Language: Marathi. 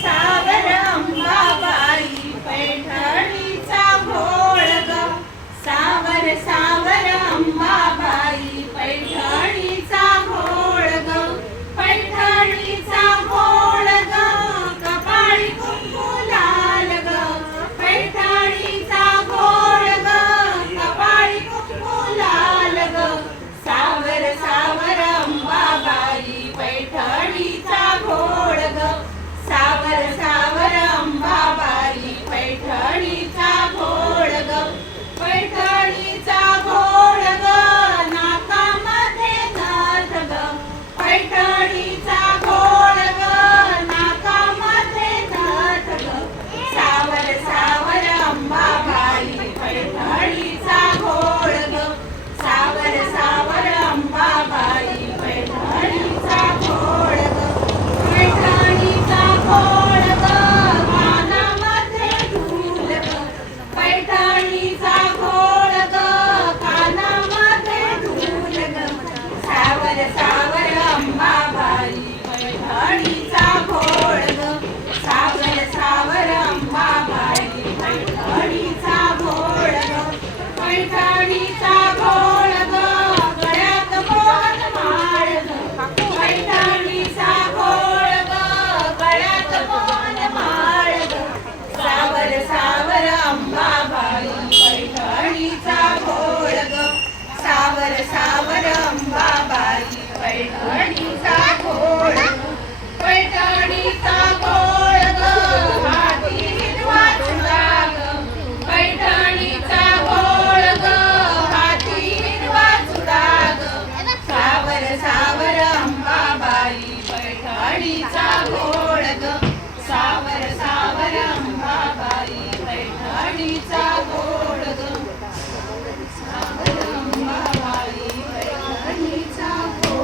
सावर अंबाबाई पैठणीचा घोळ ग सावर सावर अंबाबाई पैठणीचा घोळ ग पैठणीचा घोळ ग कपाळी कुंकू लाल ग पैठणीचा घोळ ग कपाळी कुंकू लाल ग सावर सावर अंबाबाई पैठणीचा घोळ ग सावर सावर अंबाबाई पैठणीचा घोळ ग पैठणीचा घोळ ग नाकामध्ये नथ ग पैठणीचा घोळ ग नाकामध्ये नथ ग सावर सावर अंबाबाई पैठणीचा घोळ ग सावर सावर अंबाबाई पैठणीचा घोळ ग पैठणीचा घोळ ग कानामध्ये ढूल ग पैठणीचा घोळ ग कानामध्ये ढूल ग सावर सावर अंबाबाई पैठणीचा घोळ ग सावर सावर अंबाबाई पैठणीचा घोळ ग पैठणीचा घोळ ग गळ्यात मोहन माळ ग पैठणीचा घोळ ग गळ्यात मोहन माळ ग सावर सावर अंबाबाई पैठणीचा घोळ ग सावर सावर अंबाबाई पैठणीचा घोळ ग पैठणीचा घोळ ग हाती हिरवा चुडा ग पैठणीचा घोळ ग हाती हिरवा चुडा ग सावर सावर अंबाबाई पैठणीचा घोळ ग सावर सावर अंबाबाई पैठणीचा घोळ